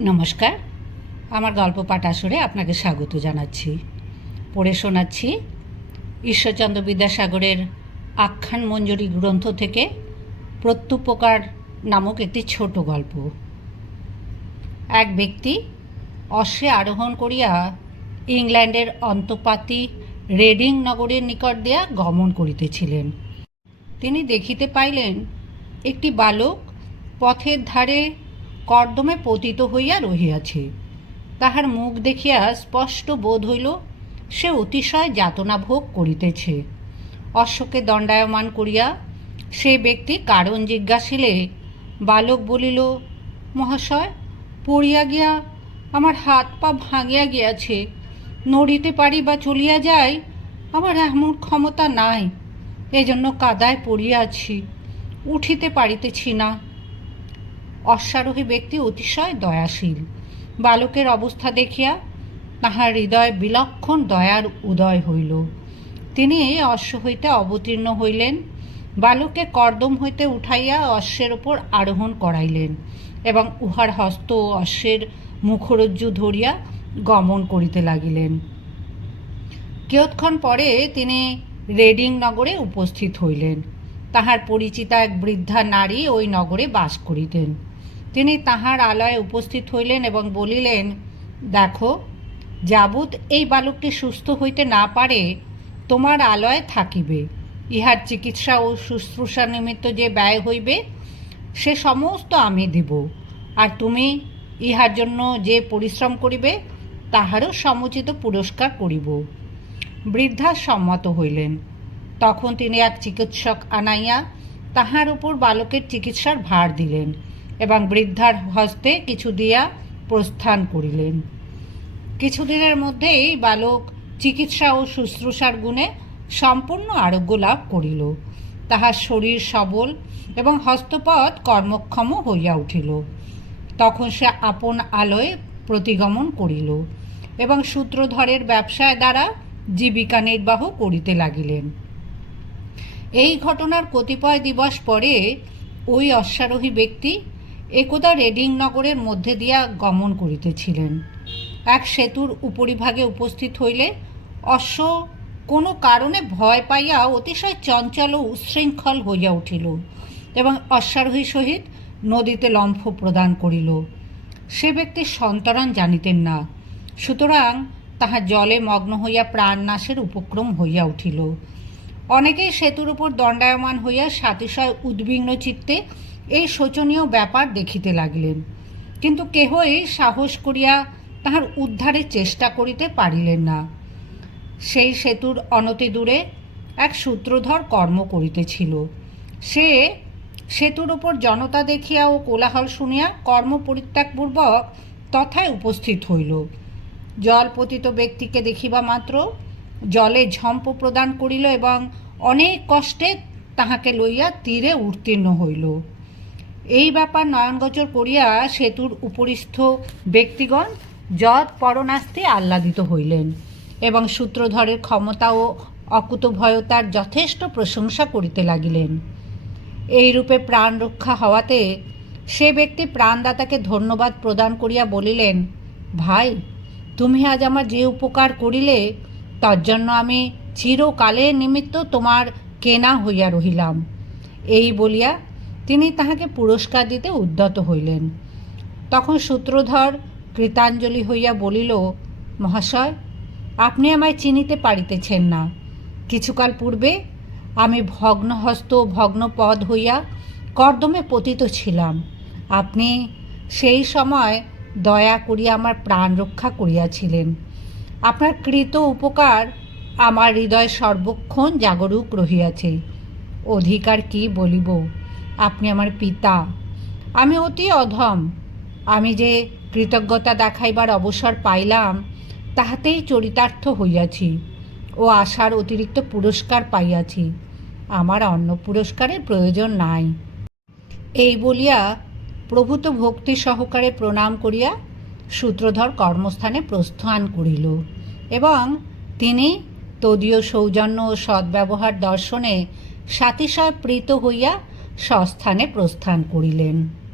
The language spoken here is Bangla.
নমস্কার। আমার গল্প পাঠ আসরে আপনাকে স্বাগত জানাচ্ছি। পড়ে শোনাচ্ছি ঈশ্বরচন্দ্র বিদ্যাসাগরের আখ্যান মঞ্জুরি গ্রন্থ থেকে প্রত্যুপকার নামক একটি ছোট গল্প। এক ব্যক্তি অশ্বে আরোহণ করিয়া ইংল্যান্ডের অন্তপাতি রেডিং নগরের নিকট দিয়া গমন করিতেছিলেন। তিনি দেখিতে পাইলেন একটি বালক পথের ধারে কর্দমে পতিত হইয়া রহিয়াছে। তাহার মুখ দেখিয়া স্পষ্ট বোধ হইল, সে অতিশয় যাতনা ভোগ করিতেছে। অশ্বকে দণ্ডায়মান করিয়া সে ব্যক্তি কারণ জিজ্ঞাসিলে, বালক বলিল, মহাশয়, পড়িয়া গিয়া, আমার হাত পা ভাঙিয়া গিয়াছে, নড়িতে পারি বা চলিয়া যাই, আমার এমন ক্ষমতা নাই, এজন্য কাদায় পড়িয়াছি উঠিতে পারিতেছি না। অশ্বারোহী ব্যক্তি অতিশয় দয়াশীল। বালকের অবস্থা দেখিয়া তাহার হৃদয় বিলক্ষণ দয়ার উদয় হইল। তিনি অশ্ব হইতে অবতীর্ণ হইলেন। বালককে কর্দম হইতে উঠাইয়া অশ্বের ওপর আরোহণ করাইলেন এবং উহার হস্ত অশ্বের মুখরজ্জু ধরিয়া গমন করিতে লাগিলেন। কিয়ৎক্ষণ পরে তিনি রেডিং নগরে উপস্থিত হইলেন। তাহার পরিচিতা এক বৃদ্ধা নারী ওই নগরে বাস করিতেন। তিনি তাহার আলয়ে উপস্থিত হইলেন এবং বলিলেন, দেখো, যাবৎ এই বালকটি সুস্থ হইতে না পারে, তোমার আলয়ে থাকিবে। ইহার চিকিৎসা ও শুশ্রূষা নিমিত্ত যে ব্যয় হইবে, সে সমস্ত আমি দিব। আর তুমি ইহার জন্য যে পরিশ্রম করিবে, তাহারও সমুচিত পুরস্কার করিব। বৃদ্ধা সম্মত হইলেন। তখন তিনি এক চিকিৎসক আনাইয়া তাহার উপর বালকের চিকিৎসার ভার দিলেন এবং বৃদ্ধার হস্তে কিছু দিয়া প্রস্থান করিলেন। কিছুদিনের মধ্যেই বালক চিকিৎসা ও শুশ্রূষার গুণে সম্পূর্ণ আরোগ্য লাভ করিল। তাহার শরীর সবল এবং হস্তপদ কর্মক্ষম হইয়া উঠিল। তখন সে আপন আলোয় প্রতিগমন করিল এবং সূত্রধরের ব্যবসায় দ্বারা জীবিকা নির্বাহ করিতে লাগিলেন। এই ঘটনার কতিপয় দিবস পরে ওই অশ্বারোহী ব্যক্তি একদা রেডিং নগরের মধ্যে দিয়া গমন করিতেছিলেন। এক সেতুর উপরিভাগে উপস্থিত হইলে অশ্ব কোনো কারণে ভয় পাইয়া অতিশয় চঞ্চল ও উচ্ছৃঙ্খল হইয়া উঠিল এবং অশ্বারোহী সহিত নদীতে লম্ফ প্রদান করিল। সে ব্যক্তি সন্তরণ জানিতেন না। সুতরাং তাহা জলে মগ্ন হইয়া প্রাণনাশের উপক্রম হইয়া উঠিল। অনেকেই সেতুর উপর দণ্ডায়মান হইয়া সাতিশয় উদ্বিগ্ন চিত্তে এই শোচনীয় ব্যাপার দেখিতে লাগিলেন। কিন্তু কেহই সাহস করিয়া তাহার উদ্ধারের চেষ্টা করিতে পারিলেন না। সেই সেতুর অনতি দূরে এক সূত্রধর কর্ম করিতেছিল। সে সেতুর উপর জনতা দেখিয়া ও কোলাহল শুনিয়া কর্ম পরিত্যাগপূর্বক তথায় উপস্থিত হইল। জলপতিত ব্যক্তিকে দেখিবা মাত্র জলে ঝম্প প্রদান করিল এবং অনেক কষ্টে তাহাকে লইয়া তীরে উত্তীর্ণ হইল। এই ব্যাপার নয়নগোচর করিয়া সেতুর উপরিস্থ ব্যক্তিগণ যৎ পরনাস্তে আহ্লাদিত হইলেন এবং সূত্রধরের ক্ষমতা ও অকুতভয়তার যথেষ্ট প্রশংসা করিতে লাগিলেন। এইরূপে প্রাণ রক্ষা হওয়াতে সে ব্যক্তি প্রাণদাতাকে ধন্যবাদ প্রদান করিয়া বলিলেন, ভাই, তুমি আজ আমার যে উপকার করিলে তজ্জন্য আমি চিরকালের নিমিত্ত তোমার কেনা হইয়া রহিলাম। এই বলিয়া তিনি তাহাকে পুরস্কার দিতে উদ্যত হইলেন। তখন সূত্রধর কৃতাঞ্জলি হইয়া বলিল, মহাশয়, আপনি আমায় চিনিতে পারিতেছেন না। কিছুকাল পূর্বে আমি ভগ্নহস্ত ভগ্নপদ হইয়া কর্দমে পতিত ছিলাম। আপনি সেই সময় দয়া করিয়া আমার প্রাণ রক্ষা করিয়াছিলেন। আপনার কৃত উপকার আমার হৃদয় সর্বক্ষণ জাগরুক রহিয়াছে। অধিকার কি বলিব? আপনি আমার পিতা। আমি অতি অধম। আমি যে কৃতজ্ঞতা দেখাইবার অবসর পাইলাম, তাহাতেই চরিতার্থ হইয়াছি ও আশার অতিরিক্ত পুরস্কার পাইয়াছি। আমার অন্য পুরস্কারের প্রয়োজন নাই। এই বলিয়া প্রভূত ভক্তি সহকারে প্রণাম করিয়া সূত্রধর কর্মস্থানে প্রস্থান করিল এবং তিনি তদীয় সৌজন্য ও সদ্ব্যবহার দর্শনে সাতিশয় প্রীত হইয়া স্বস্থানে প্রস্থান করিলেন।